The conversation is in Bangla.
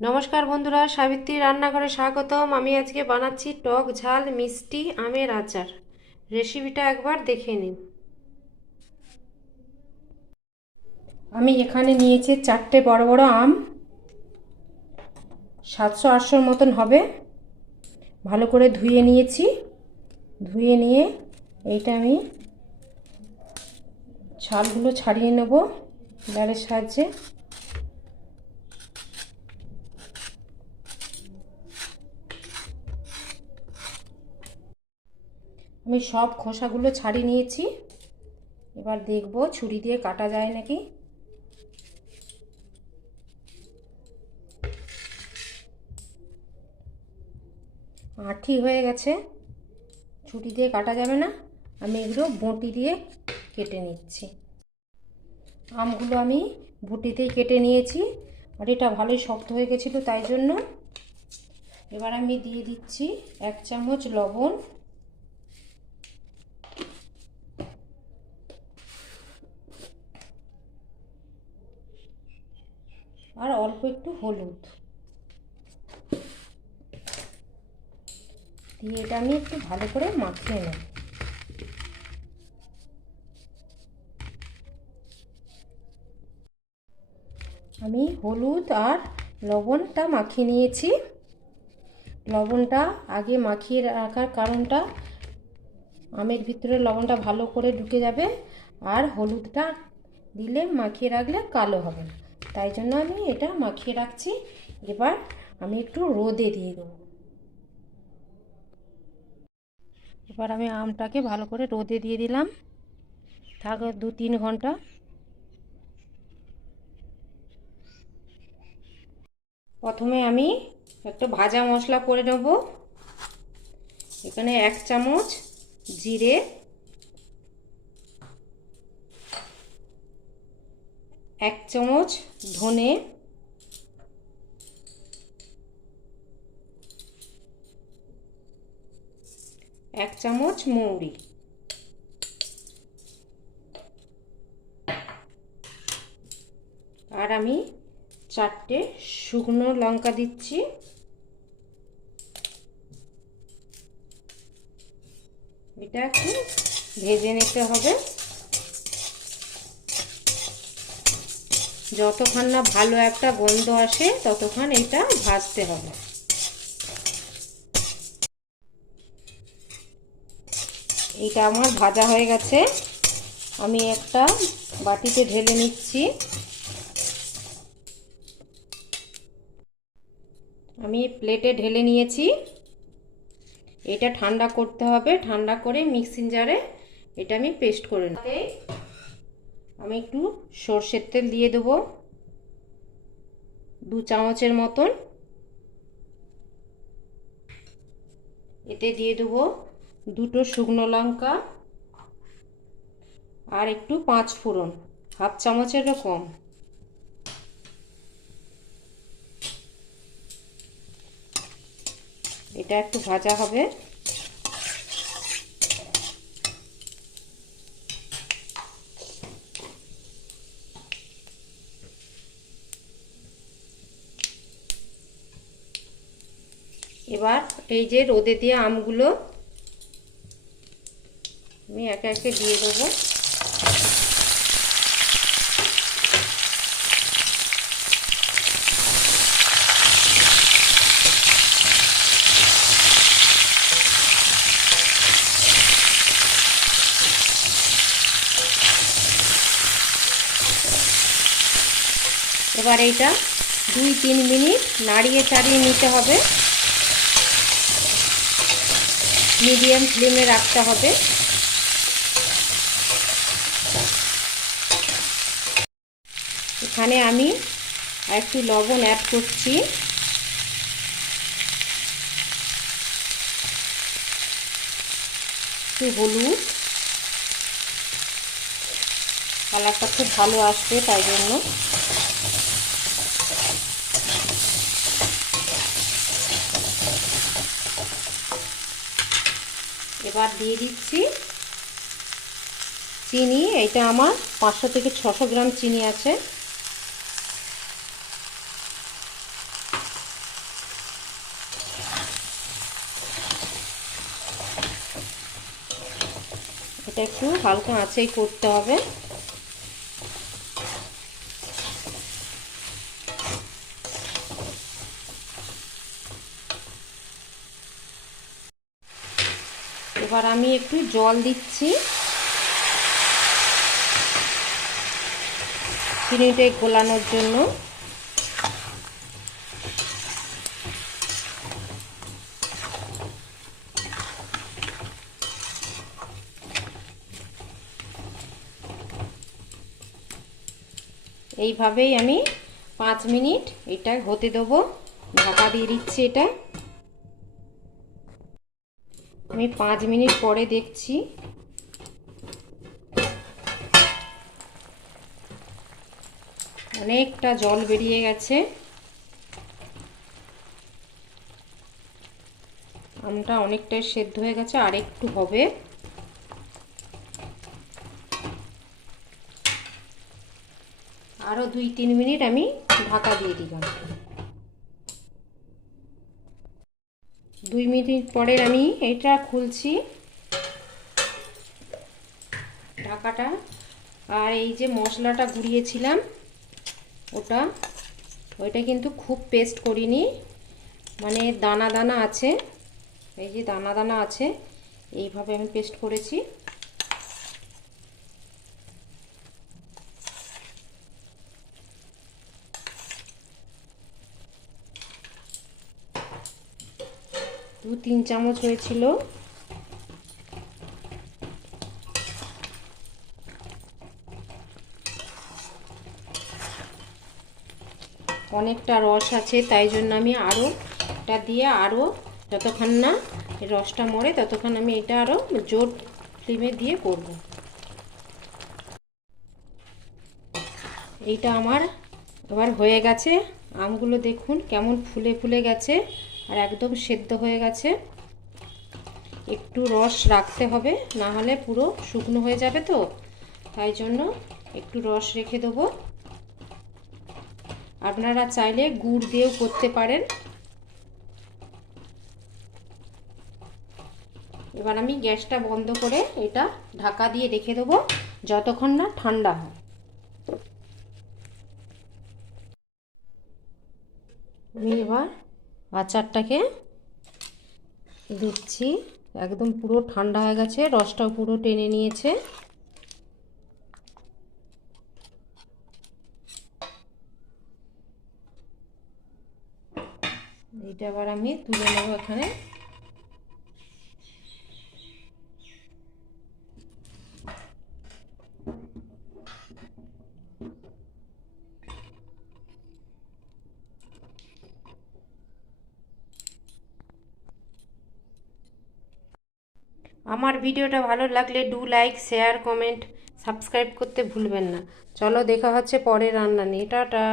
নমস্কার বন্ধুরা, সাবিত্রী রান্নাঘরে স্বাগতম। আমি আজকে বানাচ্ছি টক ঝাল মিষ্টি আমের আচার। রেসিপিটা একবার দেখে নিন। আমি এখানে নিয়েছি 4টে বড় বড় আম, 700-800 মতন হবে। ভালো করে ধুয়ে নিয়েছি। ধুয়ে নিয়ে এইটা আমি ছালগুলো ছাড়িয়ে নেব ব্লেডের সাহায্যে। আমি সব খোসাগুলো ছাড়িয়ে নিয়েছি। এবার দেখব ছুরি দিয়ে কাটা যায় নাকি। আঁঠি হয়ে গেছে, ছুরি দিয়ে কাটা যাবে না। আমি এগুলো বঁটি দিয়ে কেটে নিচ্ছি। আমগুলো আমি বঁটিতেই কেটে নিয়েছি, আর এটা ভালোই শক্ত হয়ে গেছিলো তাই জন্য। এবার আমি দিয়ে দিচ্ছি 1 চামচ লবণ, আর অল্প একটু হলুদ দিয়ে এটা আমি একটু ভালো করে মাখিয়ে নেব। আমি হলুদ আর লবণটা মাখিয়ে নিয়েছি। লবণটা আগে মাখিয়ে রাখার কারণটা, আমের ভিতরে লবণটা ভালো করে ঢুকে যাবে, আর হলুদটা দিলে মাখিয়ে রাখলে কালো হবে না, তাই জন্য আমি এটা মাখিয়ে রাখছি। এবার আমি একটু রোদে দিয়ে দেবো। এবার আমি আমটাকে ভালো করে রোদে দিয়ে দিলাম, থাক 2-3 ঘন্টা। প্রথমে আমি একটা ভাজা মশলা করে নেব। এখানে 1 চামচ জিরে, 1 চামচ ধনে, 1 চামচ মৌরি, আর আমি 4টে শুকনো লঙ্কা দিচ্ছি। এটা একটু ভেজে নিতে হবে, যতক্ষণ না ভালো একটা গন্ধ আসে ততক্ষণ এটা ভাজতে হবে। এইটা আমার ভাজা হয়ে গেছে, আমি একটা বাটিতে ঢেলে নিচ্ছি। আমি প্লেটে ঢেলে নিয়েছি। এটা ঠান্ডা করতে হবে, ঠান্ডা করে মিক্সিং জারে এটা আমি পেস্ট করে নেব। আমি একটু সর্ষের তেল দিয়ে দেবো 2 চামচের মতন। এতে দিয়ে দেবো 2টো শুকনো লঙ্কা আর একটু 5 ফোড়ন, 1/2 চামচেরও কম। এটা একটু ভাজা হবে। এবার এই যে রোদে দিয়ে আমগুলো আমি একে একে দিয়ে দেবো। এবার এইটা 2-3 মিনিট নাড়িয়ে চাড়িয়ে নিতে হবে, মিডিয়াম ফ্লেমে রাখতে হবে। এখানে আমি একটু লবণ অ্যাড করছি, একটু হলুদ, কালারটা খুব ভালো আসবে তাই জন্য। এবার দিয়ে দিচ্ছি চিনি। এটা আমার 500 থেকে 600 গ্রাম চিনি আছে। এটা একটু হালকা আঁচেই করতে হবে। এবার আমি একটু জল দিচ্ছি চিনিটা গলানোর জন্য। এইভাবেই আমি 5 মিনিট এটা হতে দেবো, ঢাকা দিয়ে দিচ্ছি। এটা আমি 5 মিনিট পরে দেখছি। অনেকটা জল বেরিয়ে গেছে, আমটা অনেকটাই সেদ্ধ হয়ে গেছে, আর একটু হবে। আরও 2-3 মিনিট আমি ঢাকা দিয়ে দিলাম। 2 মিনিট পরে আমি এটা খুলছি ঢাকাটা। আর এই যে মশলাটা গুঁড়িয়েছিলাম ওইটা কিন্তু খুব পেস্ট করিনি, মানে দানা দানা আছে, এই যে দানা দানা আছে, এইভাবে আমি পেস্ট করেছি। দু 3 চামচ হয়েছিল। অনেকটা রস আছে, তাই জন্য আমি আরও এটা দিয়ে আরও যতক্ষণ না রসটা মরে ততক্ষণ আমি এটা আরও জোর ফ্লেমে দিয়ে করব। এইটা আমার এবার হয়ে গেছে। আমগুলো দেখুন কেমন ফুলে ফুলে গেছে আর একদম সেদ্ধ হয়ে গেছে। একটু রস রাখতে হবে, না হলে পুরো শুকনো হয়ে যাবে, তো তাই জন্য একটু রস রেখে দেবো। আপনারা চাইলে গুড় দিয়েও করতে পারেন। এবার আমি গ্যাসটা বন্ধ করে এটা ঢাকা দিয়ে রেখে দেবো যতক্ষণ না ঠান্ডা হয়। আমি এবার আচারটাকে দিচ্ছি, একদম পুরো ঠান্ডা হয়ে গেছে, রসটাও পুরো টেনে নিয়েছে। এটা আবার আমি তুলে নেব এখানে। আমার ভিডিওটা ভালো লাগলে লাইক, শেয়ার, কমেন্ট, সাবস্ক্রাইব করতে ভুলবেন না। চলো দেখা হচ্ছে পরের রান্না নিয়ে। টাটা।